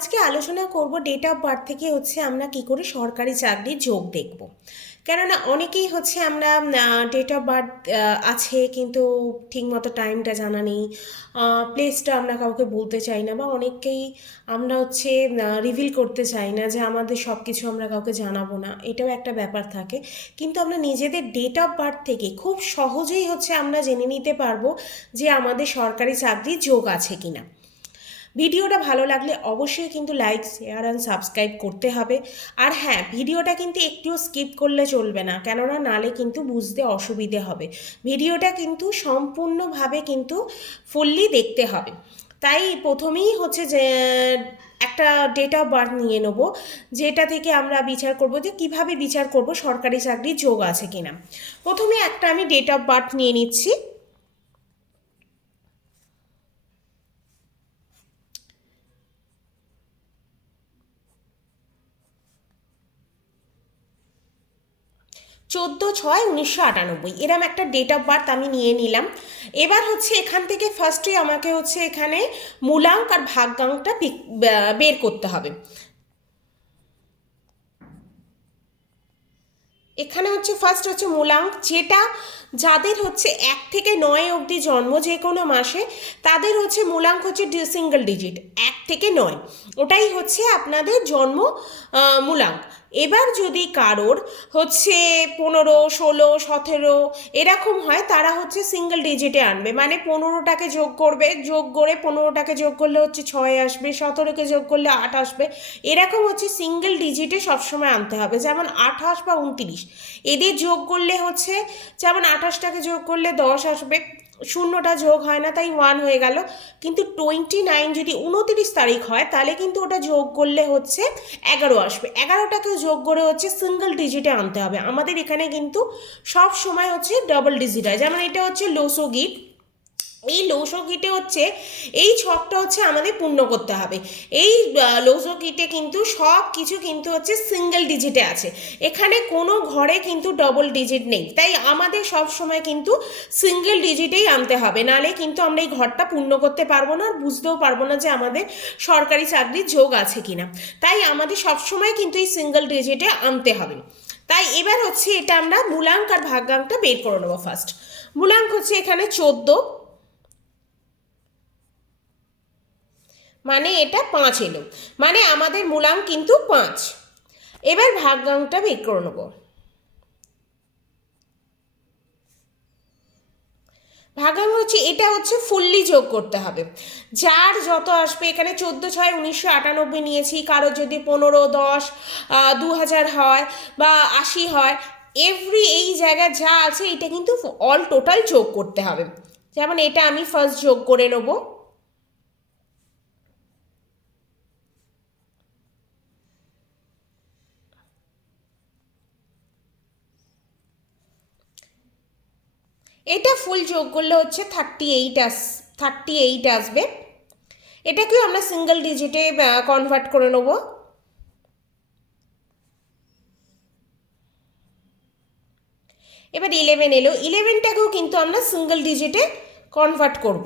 আজকে আলোচনা করব ডেট অফ বার্থ থেকে আমরা কি করে সরকারি চাকরির যোগ দেখব। কেননা অনেকেই আমরা ডেট অফ বার্থ আছে কিন্তু ঠিকমতো টাইমটা জানা নেই, প্লেসটা আমরা কাউকে বলতে চাই না, বা অনেককেই আমরা রিভিল করতে চাই না যে আমাদের সব কিছু আমরা কাউকে জানাবো না, এটাও একটা ব্যাপার থাকে। কিন্তু আমরা নিজেদের ডেট অফ বার্থ থেকে খুব সহজেই আমরা জেনে নিতে পারবো যে আমাদের সরকারি চাকরির যোগ আছে কিনা। ভিডিওটা ভালো লাগলে অবশ্যই কিন্তু লাইক, শেয়ার অ্যান্ড সাবস্ক্রাইব করতে হবে। আর হ্যাঁ, ভিডিওটা কিন্তু একটুও স্কিপ করলে চলবে না, কেননা নালে কিন্তু বুঝতে অসুবিধে হবে। ভিডিওটা কিন্তু সম্পূর্ণভাবে কিন্তু ফুললি দেখতে হবে। তাই প্রথমেই যে একটা ডেট অফ বার্থ নিয়ে নেব, যেটা থেকে আমরা বিচার করব যে কিভাবে বিচার করব সরকারি চাকরির যোগ আছে কিনা। প্রথমে একটা আমি ডেট অফ বার্থ নিয়ে নিচ্ছি। 14/6/1998 এরম একটা ডেট অফ বার্থ আমি নিয়ে নিলাম। এবার এখান থেকে ফার্স্টে আমাকে এখানে মূলাঙ্ক আর ভাগ্যাঙ্কটা বের করতে হবে। এখানে ফার্স্ট মূলাঙ্ক, যেটা যাদের 1 থেকে 9 অবধি জন্ম যে কোনো মাসে, তাদের মূলাঙ্ক সিঙ্গেল ডিজিট 1 থেকে 9, ওটাই আপনাদের জন্ম মূলাঙ্ক। এবার যদি কারোর 15, 16, 17 এরকম হয়, তারা সিঙ্গেল ডিজিটে আনবে, মানে 15টাকে যোগ করবে, যোগ করে 15টাকে যোগ করলে 6 আসবে, 17কে যোগ করলে 8 আসবে, এরকম সিঙ্গেল ডিজিটে সবসময় আনতে হবে। যেমন 28 বা 29 এদের যোগ করলে যেমন 28টাকে যোগ করলে 10 আসবে, শূন্যটা যোগ হয় না, তাই 1 হয়ে গেল। কিন্তু 29 যদি 29 তারিখ হয়, তাহলে কিন্তু ওটা যোগ করলে 11 আসবে, 11টাকেও যোগ করে সিঙ্গেল ডিজিটে আনতে হবে। আমাদের এখানে কিন্তু সব সময় ডাবল ডিজিট হয়। যেমন এটা লসগিট, এই লৌসগিটে এই ছকটা আমাদের পূর্ণ করতে হবে। এই লৌসগিটে কিন্তু সব কিছু কিন্তু সিঙ্গেল ডিজিটে আছে, এখানে কোনো ঘরে কিন্তু ডবল ডিজিট নেই, তাই আমাদের সব সময় কিন্তু সিঙ্গেল ডিজিটেই আনতে হবে, নালে কিন্তু আমরা এই ঘরটা পূর্ণ করতে পারবো না, আর বুঝতেও পারবো না যে আমাদের সরকারি চাকরির যোগ আছে কিনা। তাই আমাদের সব সময় কিন্তু এই সিঙ্গেল ডিজিটে আনতে হবে। তাই এবার এটা আমরা মূলাঙ্ক আর ভাগ্যাঙ্কটা বের করে নেবো। ফার্স্ট মূলাঙ্ক এখানে 14, মানে এটা 5 এলো, মানে আমাদের মূলাঙ্ক কিন্তু 5। এবার ভাগ্যাঙ্কটা বের করে নেব। ভাগ্যাঙ্ক এটা ফুললি যোগ করতে হবে, যার যত আসবে। এখানে 14/6/1998 নিয়েছি, কারোর যদি 15, 10, 2000 হয় বা 80 হয়, এই জায়গায় যা আছে এটা কিন্তু অল টোটাল যোগ করতে হবে। যেমন এটা আমি ফার্স্ট যোগ করে নেবো। এটা ফুল যোগ করলে 38 আসবে। এটাকেও আমরা সিঙ্গেল ডিজিটে কনভার্ট করে নেব। এবার 11 এলো, 11টাকেও কিন্তু আমরা সিঙ্গেল ডিজিটে কনভার্ট করব।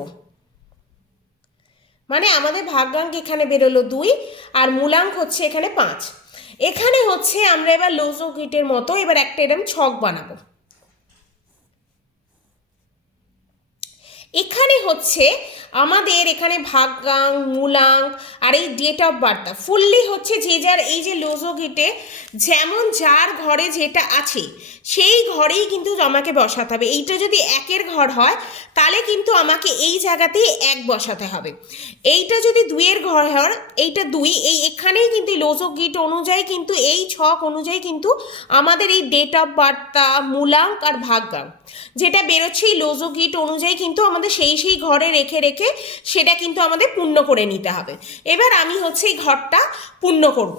মানে আমাদের ভাগ্যাঙ্ক এখানে বেরোলো 2 আর মূলাঙ্ক এখানে 5। এখানে আমরা এবার লৌসগিটের মতো এবার একটা এরকম ছক বানাবো। এখানে আমাদের এখানে ভাগ্যাঙ্ক, মূলাঙ্ক আর এই ডেট অফ বার্থটা ফুললি যে যার এই যে লৌসগিটে যেমন যার ঘরে যেটা আছে সেই ঘরেই কিন্তু আমাকে বসাতে হবে। এইটা যদি 1-এর ঘর হয়, তাহলে কিন্তু আমাকে এই জায়গাতেই 1 বসাতে হবে। এইটা যদি 2-এর ঘর হয়, এইটা 2, এই এখানেই কিন্তু লৌসগিট অনুযায়ী কিন্তু এই ছক অনুযায়ী কিন্তু আমাদের এই ডেট অফ বার্থটা, মূলাঙ্ক আর ভাগ্যাঙ্ক যেটা বেরোচ্ছে এই লৌসগিট অনুযায়ী কিন্তু আমাদের সেই ঘরে রেখে রেখে সেটা কিন্তু আমাদের পূর্ণ করে নিতে হবে। এবার আমি এই ঘরটা পূর্ণ করব।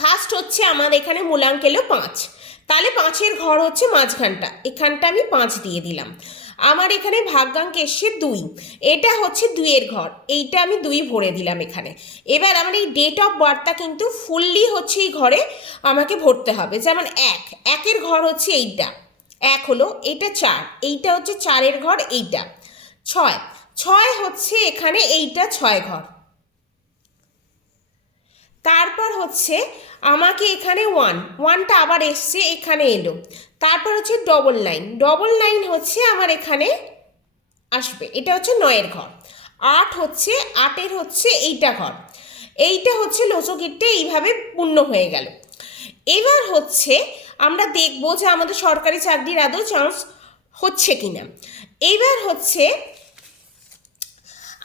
ফার্স্ট আমার এখানে মূলাঙ্ক এলো 5, তাহলে 5-এর ঘর মাঝখানটা, এখানটা আমি 5 দিয়ে দিলাম। আমার এখানে ভাগ্যাঙ্ক এসছে 2, এটা 2-এর ঘর, এইটা আমি 2 ভরে দিলাম এখানে। এবার আমার এই ডেট অফ বার্থটা কিন্তু ফুললি এই ঘরে আমাকে ভরতে হবে। যেমন 1-এর ঘর এইটা, 1 হলো, এইটা 4, এইটা 4-এর ঘর, এইটা 6 এখানে এইটা 6 ঘর। হচ্ছে আমাকে এখানে ওয়ানটা আবার এসছে, এখানে এলো। তারপর হচ্ছে 9 হচ্ছে আমার এখানে আসবে, এটা হচ্ছে 9-এর ঘর। 8 হচ্ছে 8-এর হচ্ছে এইটা ঘর, এইটা হচ্ছে লসগিটটা এইভাবে পূর্ণ হয়ে গেল। এবার হচ্ছে আমরা দেখব যে আমাদের সরকারি চাকরির আদৌ চান্স হচ্ছে কিনা। এবার হচ্ছে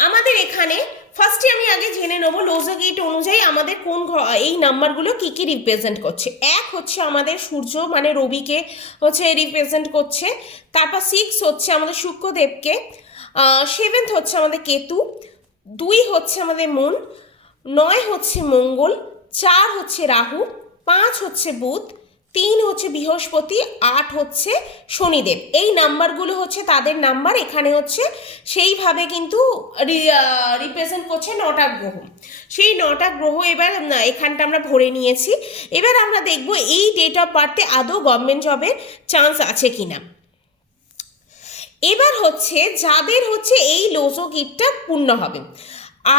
আমাদের এখানে ফার্স্টে আমি আগে জেনে নেবো লসগিট অনুযায়ী আমাদের কোন এই নাম্বারগুলো কি কি রিপ্রেজেন্ট করছে। 1 হচ্ছে আমাদের সূর্য মানে রবিকে হচ্ছে রিপ্রেজেন্ট করছে। তারপর 6 হচ্ছে আমাদের শুক্রদেবকে, 7 হচ্ছে আমাদের কেতু, 2 হচ্ছে আমাদের মুন, 9 হচ্ছে মঙ্গল, 4 হচ্ছে রাহু, 5 হচ্ছে বুধ, 3 হচ্ছে বৃহস্পতি, 8 হচ্ছে শনিদেব। এই নাম্বারগুলো হচ্ছে তাদের নাম্বার। এখানে হচ্ছে সেইভাবে কিন্তু রিপ্রেজেন্ট করছে 9টা গ্রহ। সেই 9টা গ্রহ এবার এখানটা আমরা ভরে নিয়েছি। এবার আমরা দেখব এই ডেট অফ বার্থে আদৌ গভর্নমেন্ট জবের চান্স আছে কিনা। এবার হচ্ছে যাদের হচ্ছে এই লসগিটটা পূর্ণ হবে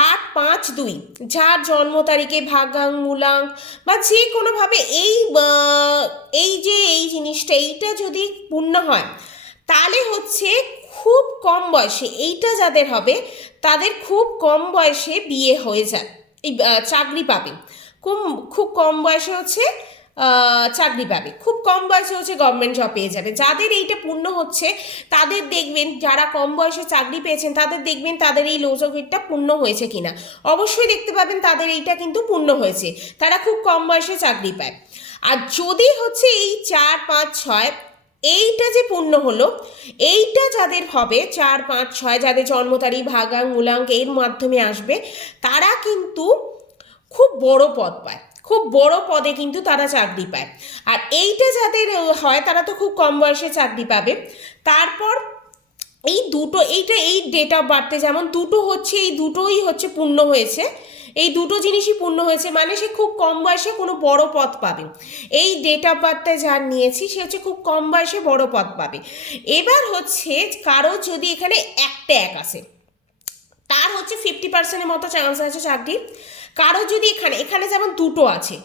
8-5-2, যার জন্ম তারিখে ভাগাং মূলাঙ্ক বা যে কোনোভাবে এই যে এই জিনিসটা এইটা যদি পূর্ণ হয়, তাহলে হচ্ছে খুব কম বয়সে এইটা যাদের হবে তাদের খুব কম বয়সে বিয়ে হয়ে যায়, এই চাকরি পাবে। খুব কম বয়সে হচ্ছে চাকরি পাবে, খুব কম বয়সে হচ্ছে গভর্নমেন্ট জব পেয়ে যাবে। যাদের এইটা পূর্ণ হচ্ছে তাদের দেখবেন, যারা কম বয়সে চাকরি পেয়েছেন তাদের দেখবেন তাদের এই লসগিটটা পূর্ণ হয়েছে কিনা। অবশ্যই দেখতে পাবেন তাদের এইটা কিন্তু পূর্ণ হয়েছে, তারা খুব কম বয়সে চাকরি পায়। আর যদি হচ্ছে এই 4-5-6 এইটা যে পূর্ণ হলো, এইটা যাদের হবে 4-5-6 যাদের জন্ম তারিখ ভাগাং মূলাঙ্ক এর মাধ্যমে আসবে, তারা কিন্তু খুব বড় পদ পায়, খুব বড় পদে কিন্তু তারা চাকরি পায়। আর এইটা যাদের হয় তারা তো খুব কম বয়সে চাকরি পাবে। তারপর এই দুটো এইটা এই ডেট অফ বার্থে যেমন দুটো হচ্ছে, এই দুটোই হচ্ছে পূর্ণ হয়েছে, এই দুটো জিনিসই পূর্ণ হয়েছে মানে সে খুব কম বয়সে কোনো বড় পদ পাবে। এই ডেট অফ বার্থে যার নিয়েছি সে হচ্ছে খুব কম বয়সে বড় পদ পাবে। এবার হচ্ছে কারো যদি এখানে একটা 1 আসে তার হচ্ছে 50%-এর মতো চান্স আছে চাকরির। কারো যদি এখানে যেমন দুটো আছে,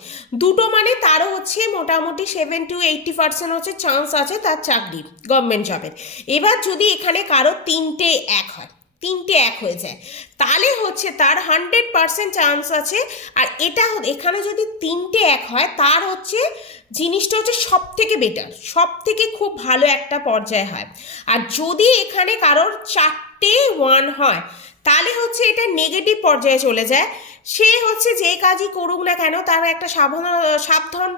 দুটো মানে তারও হচ্ছে মোটামুটি 70-80% হচ্ছে চান্স আছে তার চাকরির গভর্নমেন্ট জবের। এবার যদি এখানে কারো 3টে 1 হয়, 3টে 1 হয়ে যায়, তাহলে হচ্ছে তার 100% চান্স আছে। আর এটা এখানে যদি 3টে 1 হয় তার হচ্ছে জিনিসটা হচ্ছে সব থেকে বেটার, সব থেকে খুব ভালো একটা পর্যায়ে হয়। আর যদি এখানে কারোর 4টে 1 হয় তাহলে হচ্ছে এটা নেগেটিভ পর্যায়ে চলে যায়। সে হচ্ছে যে কাজই করুক না কেন তার একটা সাবধান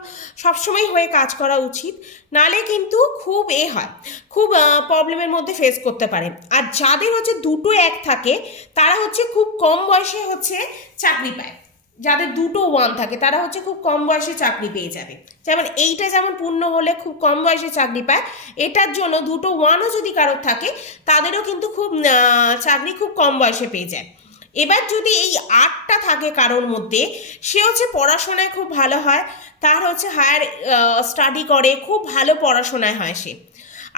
সবসময় হয়ে কাজ করা উচিত, নালে কিন্তু খুব হয়, খুব প্রবলেমের মধ্যে ফেস করতে পারে। আর যাদের হচ্ছে 2টো 1 থাকে তারা হচ্ছে খুব কম বয়সে হচ্ছে চাকরি পায়। যাদের 2টো 1 থাকে তারা হচ্ছে খুব কম বয়সে চাকরি পেয়ে যাবে। যেমন এইটা যেমন পূর্ণ হলে খুব কম বয়সে চাকরি পায়, এটার জন্য 2টো 1ও যদি কারোর থাকে তাদেরও কিন্তু খুব চাকরি খুব কম বয়সে পেয়ে যায়। এবার যদি এই 8টা থাকে কারোর মধ্যে, সে হচ্ছে পড়াশোনায় খুব ভালো হয়, তার হচ্ছে হায়ার স্টাডি করে, খুব ভালো পড়াশোনায় হয় সে।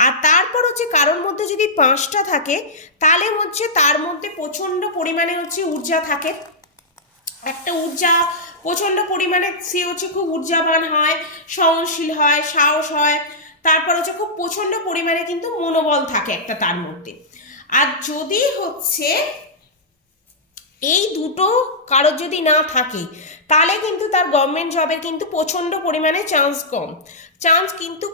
আর তারপর হচ্ছে কারোর মধ্যে যদি 5টা থাকে তাহলে হচ্ছে তার মধ্যে প্রচণ্ড পরিমাণে হচ্ছে ঊর্জা থাকে, একটা ঊর্জা প্রচণ্ড পরিমাণে, সে হচ্ছে খুব ঊর্জাবান হয়, সহনশীল হয়, সাহস হয়, তারপর হচ্ছে খুব প্রচণ্ড পরিমাণে কিন্তু মনোবল থাকে একটা তার মধ্যে। আর যদি হচ্ছে এই দুটো কারোর যদি না থাকে তাহলে কিন্তু তার গভর্নমেন্ট জবের কিন্তু প্রচণ্ড পরিমাণে চান্স কিন্তু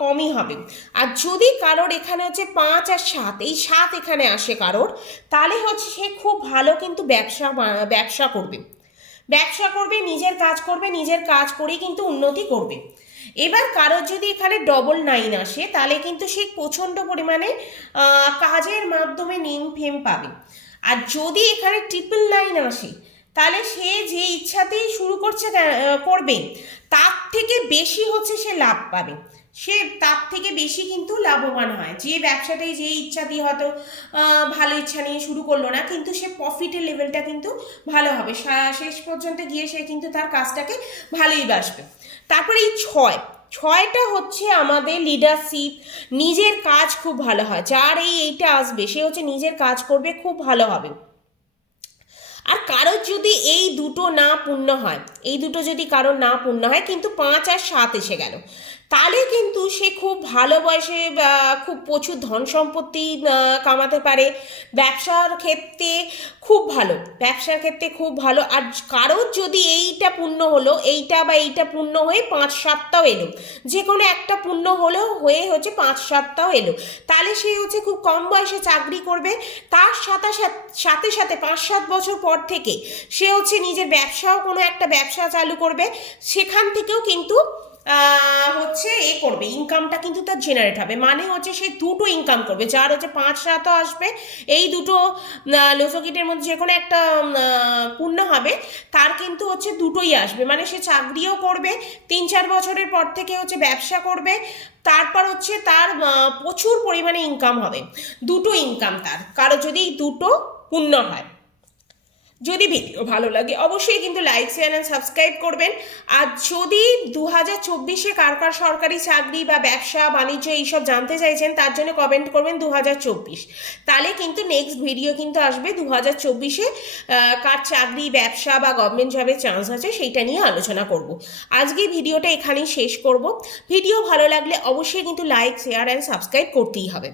কমই হবে। আর যদি কারোর এখানে হচ্ছে 5 আর 7, এই 7 এখানে আসে কারোর, তাহলে হচ্ছে সে খুব ভালো কিন্তু ব্যবসা করবে, নিজের কাজ করেই কিন্তু উন্নতি করবে। এবার কারোর যদি এখানে 9 আসে তাহলে কিন্তু সে প্রচণ্ড পরিমাণে কাজের মাধ্যমে ফেম পাবে। আর যদি এখানে 999 আসে তাহলে সে যে ইচ্ছাতেই শুরু করবে তার থেকে বেশি হচ্ছে সে লাভ পাবে, সে তার থেকে বেশি কিন্তু লাভবান হয়। যে ব্যবসাটাই যে ইচ্ছা দিয়ে হয়তো ভালো ইচ্ছা নিয়ে শুরু করলো না, কিন্তু সে প্রফিটের লেভেলটা কিন্তু ভালো হবে, শেষ পর্যন্ত গিয়ে সে কিন্তু তার কাজটাকে ভালোই বাসবে। তারপরে এই 6টা হচ্ছে আমাদের লিডারশিপ, নিজের কাজ খুব ভালো হয়, যার এইটা আসবে সে হচ্ছে নিজের কাজ করবে, খুব ভালো হবে। আর কারোর যদি এই দুটো না পূর্ণ হয়, এই দুটো যদি কারোর না পূর্ণ হয়, কিন্তু 5 আর 7 এসে গেল, তাহলে কিন্তু সে খুব ভালো বয়সে খুব প্রচুর ধন সম্পত্তি কামাতে পারে, ব্যবসার ক্ষেত্রে খুব ভালো, ব্যবসার ক্ষেত্রে খুব ভালো। আর কারোর যদি এইটা পূর্ণ হলো, এইটা বা এইটা পূর্ণ হয়ে 5-7টাও এলো, যে কোনো একটা পূর্ণ হলেও হয়ে হচ্ছে 5-7টাও এলো, তাহলে সে হচ্ছে খুব কম বয়সে চাকরি করবে। তার সাথে সাথে সাথে 5-7 বছর পর থেকে সে হচ্ছে নিজের ব্যবসাও, কোনো একটা ব্যবসা চালু করবে, সেখান থেকেও কিন্তু হচ্ছে করবে, ইনকামটা কিন্তু তার জেনারেট হবে। মানে হচ্ছে সে দুটো ইনকাম করবে, যার হচ্ছে 5-7 আসবে, এই দুটো লসগিটের মধ্যে যে কোনো একটা পূর্ণ হবে, তার কিন্তু হচ্ছে দুটোই আসবে। মানে সে চাকরিও করবে, 3-4 বছরের পর থেকে হচ্ছে ব্যবসা করবে, তারপর হচ্ছে তার প্রচুর পরিমাণে ইনকাম হবে, দুটো ইনকাম তার, কারো যদি দুটো পূর্ণ হয়। যদি ভিডিও ভালো লাগে অবশ্যই কিন্তু লাইক, শেয়ার অ্যান্ড সাবস্ক্রাইব করবেন। আর যদি 2024-এ কার কার সরকারি চাকরি বা ব্যবসা বাণিজ্য এইসব জানতে চাইছেন, তার জন্য কমেন্ট করবেন 2024, তাহলে কিন্তু নেক্সট ভিডিও কিন্তু আসবে 2024-এ কার চাকরি, ব্যবসা বা গভর্নমেন্ট জবের চান্স আছে সেইটা নিয়ে আলোচনা করব। আজকে ভিডিওটা এখানেই শেষ করব। ভিডিও ভালো লাগলে অবশ্যই কিন্তু লাইক, শেয়ার অ্যান্ড সাবস্ক্রাইব করতেই হবে।